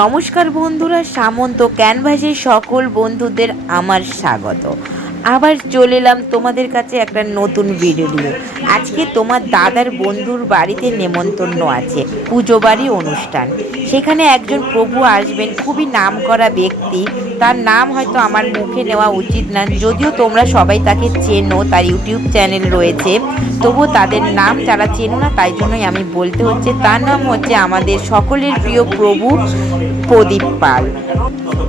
নমস্কার বন্ধুরা, সামন্ত ক্যানভাসের সকল বন্ধুদের আমার স্বাগত। আবার চলে এলাম তোমাদের কাছে একটা নতুন ভিডিও নিয়ে। আজকে তোমার দাদার বন্ধুর বাড়িতে নেমন্তন্ন আছে, পুজো বাড়ি অনুষ্ঠান। সেখানে একজন প্রভু আসবেন, খুবই নামকরা ব্যক্তি। তার নাম হয়তো আমার মুখে নেওয়া উচিত না, যদিও তোমরা সবাই তাকে চেনো, তার ইউটিউব চ্যানেল রয়েছে। তবুও তাদের নাম যারা চেনো না, তাই জন্যই আমি বলতে হচ্ছে। তার নাম হচ্ছে আমাদের সকলের প্রিয় প্রভু প্রদীপ পাল।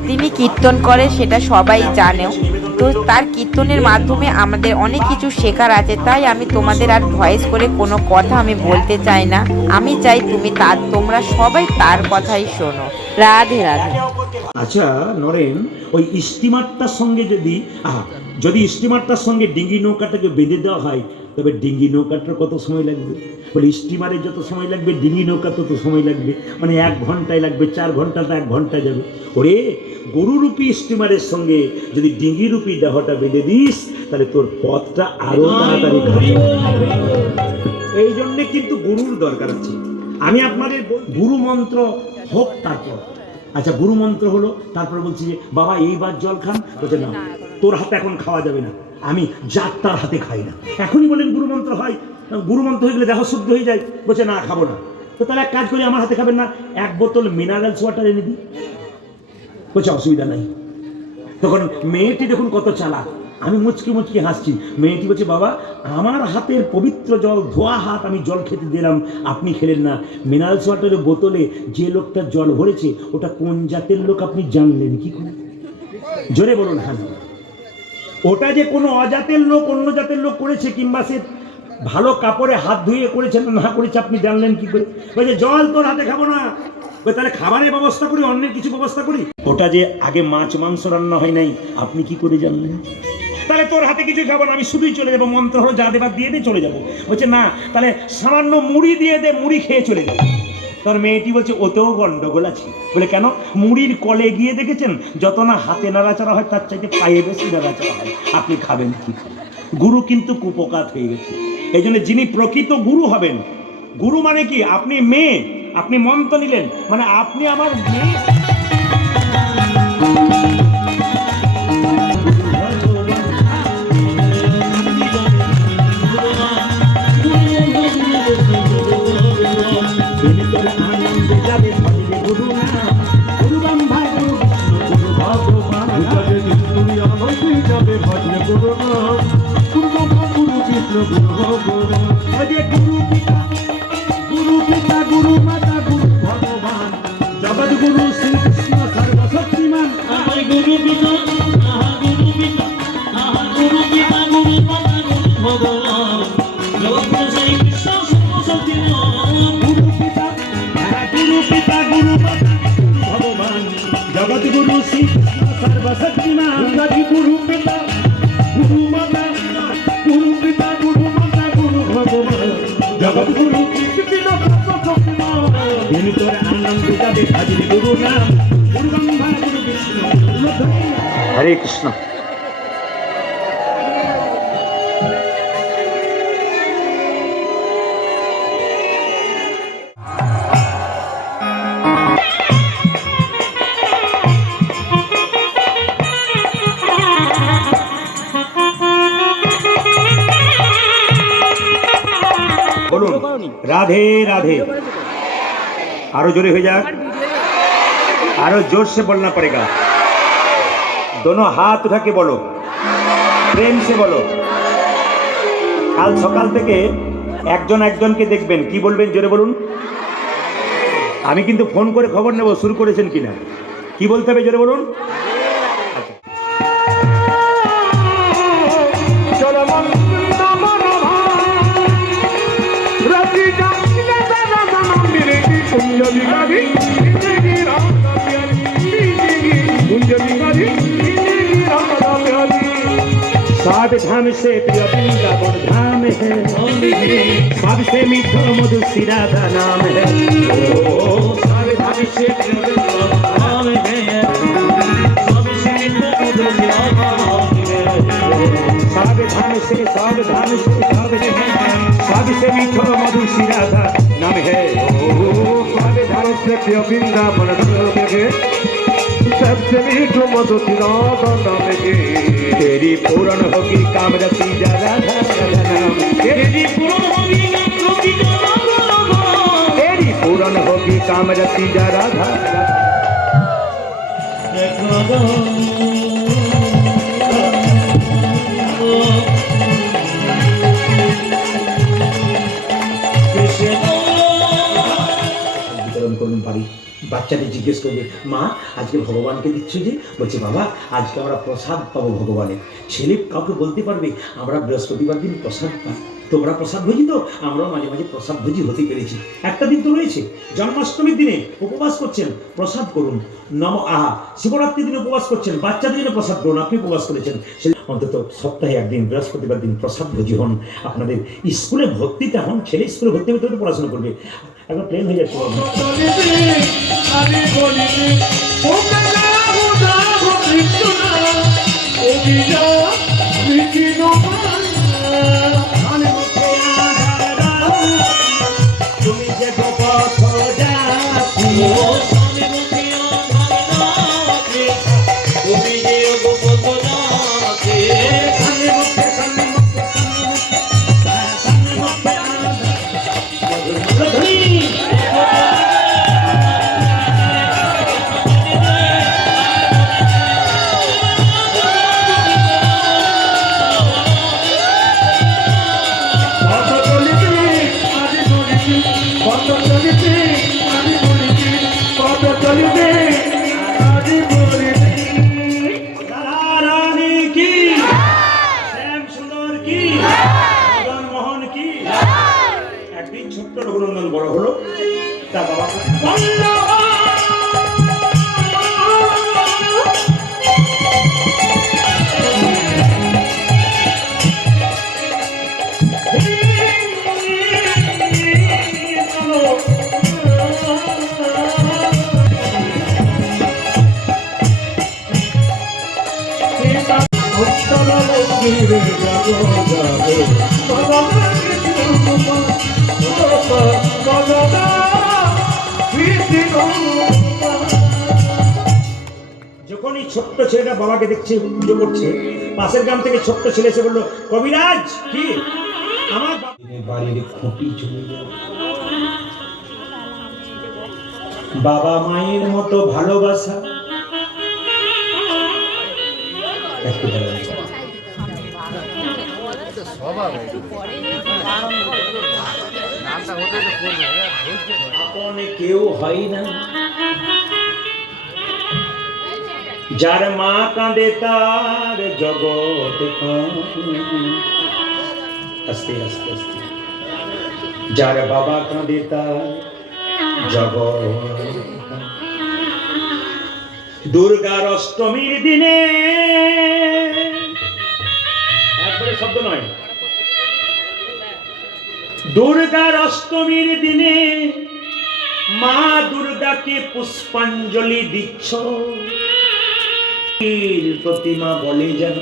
তিনি কীর্তন করে, সেটা সবাই জানেও। তো তার কীর্তনের মাধ্যমে আমাদের অনেক কিছু শেখার আছে। তাই আমি তোমাদের আর ভয়েস করে কোনো কথা আমি বলতে চাই না। আমি চাই তোমরা সবাই তার কথাই শোনো। রাধে রাধে। আচ্ছা নরেন, ওই স্টিমারটার সঙ্গে যদি স্টিমারটার সঙ্গে ডিঙ্গি নৌকাটাকে বেঁধে দেওয়া হয়, তবে ডিঙ্গি নৌকাটার কত সময় লাগবে? বলে স্টিমারে যত সময় লাগবে ডিঙ্গি নৌকা তত সময় লাগবে, মানে 1 ঘন্টায় লাগবে, 4 ঘন্টাটা 1 ঘন্টায় যাবে। ওরে, গরুরূপী স্টিমারের সঙ্গে যদি ডিঙ্গিরূপী দেহটা বেঁধে দিস, তাহলে তোর পথটা আরো তাড়াতাড়ি ঘটে। এই জন্যে কিন্তু গুরুর দরকার আছে। আমি আপনাদের গুরু মন্ত্র হোক তারপর। আচ্ছা, গুরু মন্ত্র হলো, তারপর বলছি যে বাবা এইবার জল খান। বলছে না, তোর হাতে এখন খাওয়া যাবে না, আমি যাত্রার হাতে খাই না। এখনই বলেন গুরু মন্ত্র হয়, গুরু মন্ত্র হয়ে গেলে দেহ শুদ্ধ হয়ে যায়। বলছে না, খাবো না। তো তাহলে এক কাজ করি, আমার হাতে খাবেন না, 1 বোতল মিনারেলস ওয়াটার এনে দিই। বলছে অসুবিধা নাই। তখন মেয়েটি দেখুন কত চালাক, আমি মুচকি মুচকি হাসছি। মেয়েটি বলছে বাবা, আমার হাতের পবিত্র জল, ধোয়া হাত, আমি জল খেতে দিলাম, আপনি খেলেন না। মিনারেলস ওয়াটারের বোতলে যে লোকটা জল ভরেছে, ওটা কোন জাতের লোক আপনি জানলেন কি করে? জোরে বলুন হ্যাঁ। ওটা যে কোনো অজাতের লোক, অন্য জাতের লোক করেছে, কিংবা সে ভালো কাপড়ে হাত ধুয়ে করেছেন না করেছে, আপনি জানলেন কি করে? বলছে জল তোর হাতে খাবো না। তাহলে খাবারের ব্যবস্থা করি, অন্যের কিছু ব্যবস্থা করি। ওটা যে আগে মাছ মাংস রান্না হয় নাই, আপনি কি করে জানলেন? তাহলে তোর হাতে কিছু খাবো না, আমি শুধুই চলে যাবো, মন্ত্র হলো যা দেবার দিয়ে দিয়ে চলে যাবো। বলছে না, তাহলে সামান্য মুড়ি দিয়ে দে, মুড়ি খেয়ে চলে যাবো। তোর মেয়েটি বলছে ওতেও গন্ডগোল আছে। বলে কেন? মুড়ির কলে গিয়ে দেখেছেন, যত না হাতে নাড়াচাড়া হয় তার চাইতে পায়ে বেশি নাড়াচাড়া হয়। আপনি খাবেন কি? গুরু কিন্তু কুপকাত হয়ে গেছে। এই জন্য যিনি প্রকৃত গুরু হবেন, গুরু মানে কি? আপনি মেয়ে, আপনি মন্ত্র নিলেন, মানে আপনি আমার মেয়ে। জগৎগুরু শ্রীকৃষ্ণ সর্বশক্তিমান। গুরু পিতা, গুরু পিতা, গুরু পিতা, গুরু মাতা, গুরু ভগবান। জগৎগুরু শ্রীকৃষ্ণ সর্বশক্তিমান। গুরু পিতা, গুরু পিতা, গুরু মাতা, গুরু ভগবান। জগৎগুরু শ্রীকৃষ্ণ সর্বশক্তিমান। গুরু পিতা, গুরু মাতা, গুরু পিতা, গুরু মাতা, গুরু ভগবান। জগৎগুরু কৃষ্ণ সর্বশক্তিমান। যিনি তোর আনন্দ যাবে হাজির গুরু নাম, গুরু ব্রহ্মা, গুরু বিষ্ণু। হরে কৃষ্ণ। বলুন রাধে राधे। आरो जोरे हो जाए, आरो जोर से बोलना पड़ेगा। दोनों हाथ उठा के बोलो, प्रेम से बोलो। কাল সকাল থেকে একজন একজনকে দেখবেন, কি বলবেন জোরে বলুন। আমি কিন্তু ফোন করে খবর নেব শুরু করেছেন কিনা। কি বলতে হবে জোরে বলুন। सात धाम से प्रिय वृंदावन धाम है, सबसे मीठा मधुर श्री राधा नाम है। सात धाम से प्रिय वृंदावन धाम है, सबसे मीठा मधुर श्री राधा नाम है। सात धाम से सबसे मीठा मधुर श्री राधा नाम है। सात धाम सबसे प्रिय वृंदावन के सबसे मीठो मधु तिरादन के तेरी पूर्ण होगी कामरती जा राधा नाम, तेरी पूर्ण होगी तेरी पूर्ण होगी कामरती जा राधा। বিতরণ করুন বাড়ি, বাচ্চাটি জিজ্ঞেস করবে মা আজকে ভগবানকে দিচ্ছ যে? বলছে বাবা আজকে আমরা প্রসাদ পাবো ভগবানের। ছেলে কাউকে বলতে পারবে আমরা বৃহস্পতিবার দিন প্রসাদ পাই, তোমরা প্রসাদ ভোজি তো, আমরাও মাঝে মাঝে প্রসাদ ভোজি হতে পেরেছি। একটা দিন তো রয়েছে, জন্মাষ্টমীর দিনে উপবাস করছেন, প্রসাদ করুন। শিবরাত্রির দিনে উপবাস করছেন, বাচ্চাদের দিনে প্রসাদ করুন। আপনি উপবাস করেছেন, সে অন্তত সপ্তাহে একদিন বৃহস্পতিবার দিন প্রসাদ ভোজি হন। আপনাদের স্কুলে ভর্তিটা হন, ছেলে স্কুলে ভর্তি হতে হতে পড়াশোনা করবে। একবার প্লেন হয়ে যাচ্ছে তুমি যে গোপথ যাচ্ছি, তুমি যে গোপথ যাচ্ছি, সামনে মুখে সামনে মুখে সামনে মুখে সামনে রঘুনন্দন বড় হলো, তার বাবা যখনই ছোট্ট ছেলেটা বাবাকে দেখছে পুজো করছে, পাশের গ্রাম থেকে ছোট্ট ছেলে এসে বললো কবিরাজ কি আমার বাড়ির খুঁটি চলে যায়। বাবা মায়ের মতো ভালোবাসা আপনে কেউ হয় না, যার মা কাঁদে তার জগৎ আস্তে আস্তে আস্তে, যার বাবা কাঁদে তার জগৎ। দুর্গার অষ্টমীর দিনে, একবারে শব্দ নয়, দুর্গার অষ্টমীর দিনে মা দুর্গাকে পুষ্পাঞ্জলি দিচ্ছ। প্রতিমা বলে যেন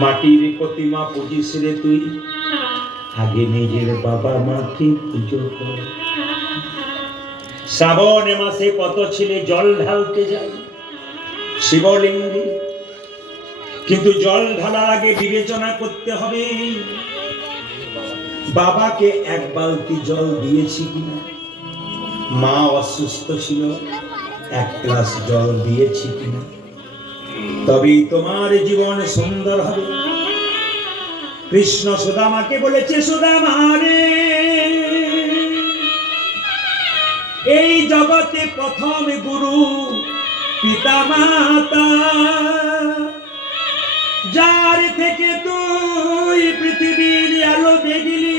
মাটির প্রতিমা পুজিস রে তুই, আগে নিজের বাবা মাকে পুজো কর। শ্রাবণ মাসে কত ছেলে জল ঢালতে যায় শিবলিঙ্গে, কিন্তু জল ঢালার আগে বিবেচনা করতে হবে বাবাকে এক বালতি জল দিয়েছি কিনা, মা অসুস্থ ছিল এক গ্লাস জল দিয়েছি কিনা, তবেই তোমার জীবন সুন্দর হবে। কৃষ্ণ সুদামাকে বলেছে সুদামা রে, এই জগতে প্রথম গুরু পিতা মাতা, যার থেকে তুই পৃথিবীর আলো দেখলি,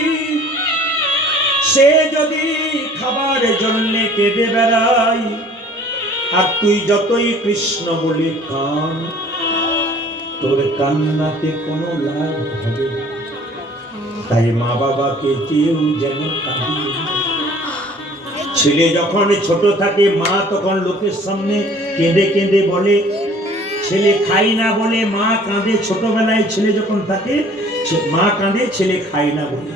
সে যদি খাবার জন্য কেঁদে বেড়ায়, আর তুই যতই কৃষ্ণ বলে কান, তোর কান্নাতে কোনো লাভ হবে না। তাই মা বাবাকে কেউ যেন কাঁদিয়ে, ছেলে যখন ছোট থাকে মা তখন লোকের সামনে কেঁদে কেঁদে বলে, ছেলে খাই না বলে মা কাঁদে। ছোটবেলায় ছেলে যখন থাকে মা কাঁদে, ছেলে খাই না বলে।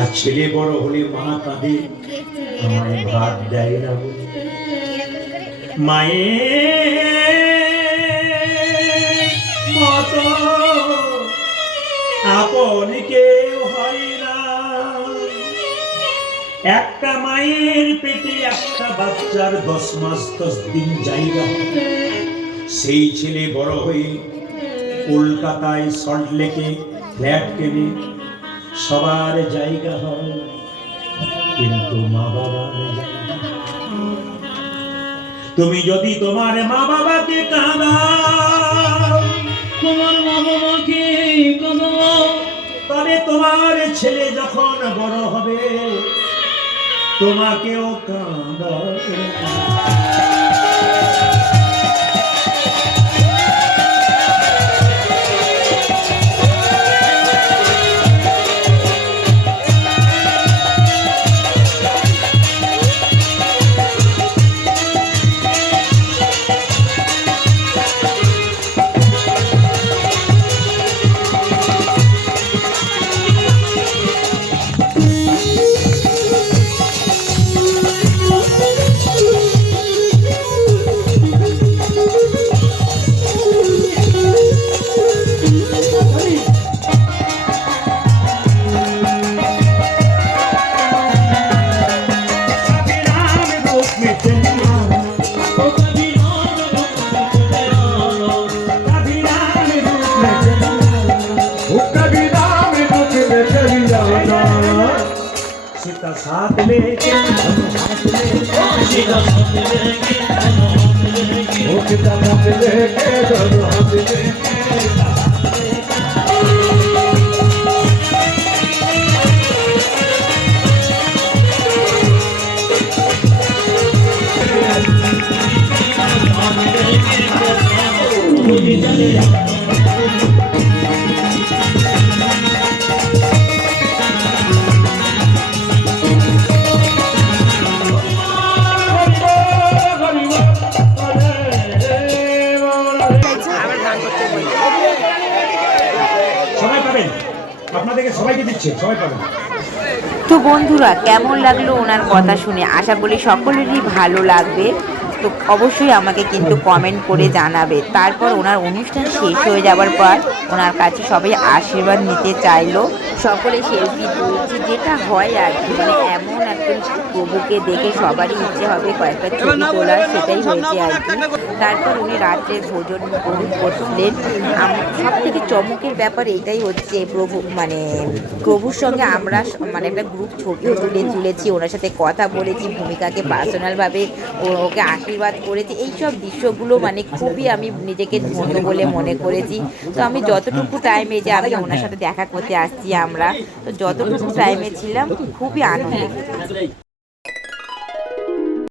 আর ছেলে বড় হলে মা কাঁদে, আমায় ভাত দেয় না বলে। মায়ের মতো আপন কেউ হয় না। একটা মায়ের পেটে একটা বাচ্চার 10 মাস 10 দিন জায়গা, সেই ছেলে বড় হয়ে কলকাতায় সল্টলেকে ফ্ল্যাট কেনে, সবার জায়গা হয় কিন্তু মা বাবার জায়গা। তুমি যদি তোমার মা বাবাকে কাঁদাও, তোমার মা বাবাকে কাঁদাও, তবে তোমার ছেলে যখন বড় হবে তোমাকেও কাঁদাবে। सीता साथ लेके सीता साथ लेके वो सीता साथ लेके दोनों हाथ लेके সবাই পাবেন, আপনাদেরকে সবাইকে দিচ্ছে, সবাই পাবেন। তো বন্ধুরা, কেমন লাগলো ওনার কথা শুনে? আশা করি সকলেরই ভালো লাগবে। তো অবশ্যই আমাকে কিন্তু কমেন্ট করে জানাবে। তারপর ওনার অনুষ্ঠান শেষ হয়ে যাওয়ার পর ওনার কাছে সবাই আশীর্বাদ নিতে চাইলো। সকলে সেলফি তুলছে, যেটা হয় আর কি, মানে এমন একজন প্রভুকে দেখে সবারই ইচ্ছে হবে কয়েকটা ছবি তোলার, সেটাই হয়েছে আর কি। তারপর উনি রাত্রের ভোজন গ্রহণ করছিলেন। সব থেকে চমকের ব্যাপার এটাই হচ্ছে, প্রভুর সঙ্গে আমরা মানে একটা গ্রুপ ছবিও তুলেছি, ওনার সাথে কথা বলেছি, ভূমিকাকে পার্সোনালভাবে ওকে আশীর্বাদ করেছি। এইসব দৃশ্যগুলো মানে খুবই আমি নিজেকে ধন্য বলে মনে করেছি। তো আমি যতটুকু টাইমে যে আমি ওনার সাথে দেখা করতে আসছি, আমরা তো যতটুকু টাইমে ছিলাম খুবই আনন্দ।